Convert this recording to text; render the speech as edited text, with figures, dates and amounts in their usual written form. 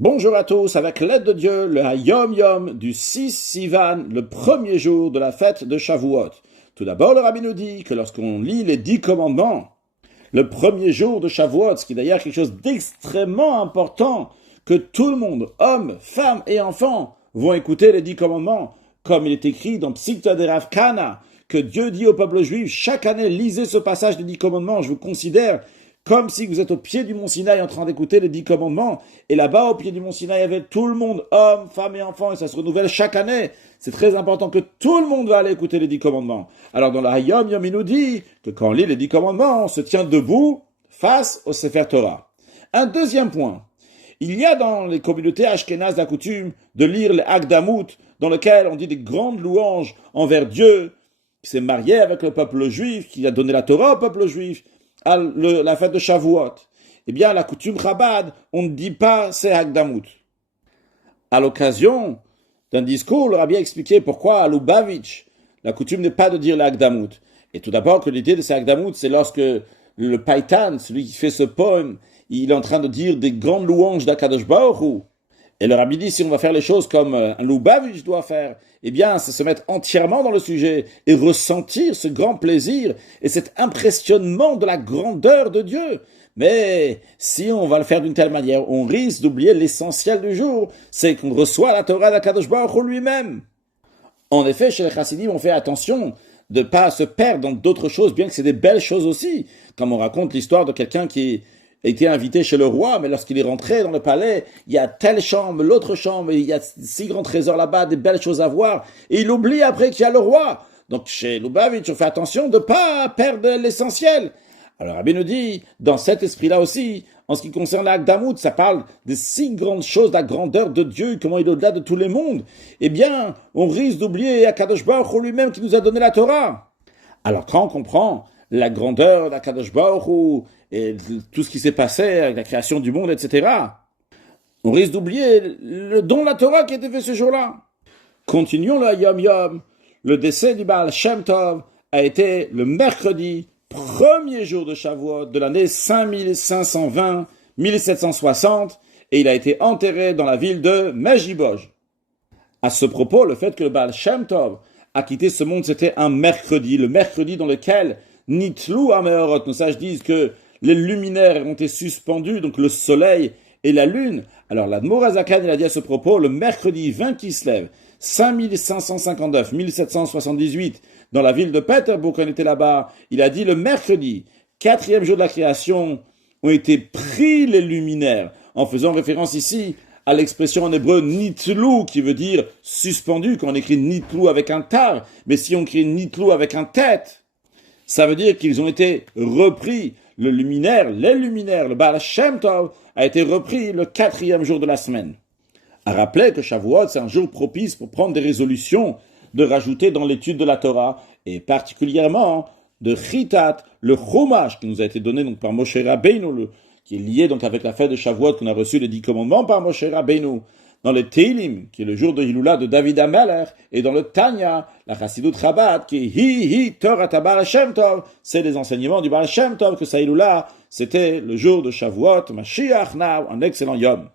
Bonjour à tous, avec l'aide de Dieu, le Yom Yom du 6 Sivan, le premier jour de la fête de Shavuot. Tout d'abord, le Rabbi nous dit que lorsqu'on lit les 10 commandements, le premier jour de Shavuot, ce qui est d'ailleurs quelque chose d'extrêmement important, que tout le monde, hommes, femmes et enfants, vont écouter les 10 commandements, comme il est écrit dans Psikta de Rav Kana, que Dieu dit au peuple juif, chaque année, lisez ce passage des 10 commandements, je vous considère comme si vous êtes au pied du mont Sinaï en train d'écouter les 10 commandements, et là-bas, au pied du mont Sinaï, il y avait tout le monde, hommes, femmes et enfants, et ça se renouvelle chaque année. C'est très important que tout le monde va aller écouter les 10 commandements. Alors dans la Yom Yom, il nous dit que quand on lit les 10 commandements, on se tient debout face au Sefer Torah. Un deuxième point. Il y a dans les communautés ashkénazes la coutume de lire les Hakdamot, dans lequel on dit des grandes louanges envers Dieu, qui s'est marié avec le peuple juif, qui a donné la Torah au peuple juif, à la fête de Shavuot. Eh bien, la coutume Chabad, on ne dit pas ces Hakdamot. À l'occasion d'un discours, le rabbi a expliqué pourquoi à Lubavitch, la coutume n'est pas de dire les Hakdamot. Et tout d'abord que l'idée de ces Hakdamot, c'est lorsque le Paitan, celui qui fait ce poème, il est en train de dire des grandes louanges d'Akadosh Baruch Hu. Et le rabbi dit, si on va faire les choses comme un Lubavitch doit faire, eh bien, c'est se mettre entièrement dans le sujet et ressentir ce grand plaisir et cet impressionnement de la grandeur de Dieu. Mais si on va le faire d'une telle manière, on risque d'oublier l'essentiel du jour, c'est qu'on reçoit la Torah d'Akadosh Baruch Hu lui-même. En effet, chez les Chassidim, on fait attention de ne pas se perdre dans d'autres choses, bien que c'est des belles choses aussi. Comme on raconte l'histoire de quelqu'un qui a été invité chez le roi, mais lorsqu'il est rentré dans le palais, il y a telle chambre, l'autre chambre, il y a 6 grands trésors là-bas, des belles choses à voir, et il oublie après qu'il y a le roi. Donc chez Lubavitch, on fait attention de ne pas perdre l'essentiel. Alors Rabbi nous dit, dans cet esprit-là aussi, en ce qui concerne l'Akdamut, ça parle des 6 grandes choses, la grandeur de Dieu, comment il est au-delà de tous les mondes. Eh bien, on risque d'oublier Akadosh Baruch Hu lui-même qui nous a donné la Torah. Alors quand on comprend la grandeur d'Akadosh Baruch Hu et tout ce qui s'est passé avec la création du monde, etc., on risque d'oublier le don de la Torah qui a été fait ce jour-là. Continuons le Yom Yom. Le décès du Baal Shem Tov a été le mercredi, premier jour de Shavuot de l'année 5520-1760, et il a été enterré dans la ville de Mejiboj. À ce propos, le fait que le Baal Shem Tov a quitté ce monde, c'était un mercredi, le mercredi dans lequel Nitlou Ameorot, nos sages disent que les luminaires ont été suspendus, donc le soleil et la lune. Alors l'Admor Azakan, il a dit à ce propos, le mercredi 20 Kislev, 5559-1778, dans la ville de Peterbourg, quand on était là-bas, il a dit le mercredi, 4e jour de la création, ont été pris les luminaires, en faisant référence ici à l'expression en hébreu nitlou, qui veut dire suspendu, quand on écrit nitlou avec un tar, mais si on écrit nitlou avec un tête, ça veut dire qu'ils ont été repris. Le luminaire, les luminaires, le Baal Shem Tov a été repris le 4e jour de la semaine. À rappeler que Shavuot, c'est un jour propice pour prendre des résolutions, de rajouter dans l'étude de la Torah, et particulièrement de Chitat, le Chumash qui nous a été donné donc par Moshe Rabbeinu, qui est lié donc avec la fête de Shavuot qu'on a reçu les 10 commandements par Moshe Rabbeinu, dans le Teilim, qui est le jour de Hiloula de David HaMelech, et dans le Tanya, la Chassidut Chabad, qui est Hi Torah Baal Shem Tov, c'est les enseignements du Baal Shem Tov, que sa Hiloula, c'était le jour de Shavuot, Mashiach Now, un excellent Yom.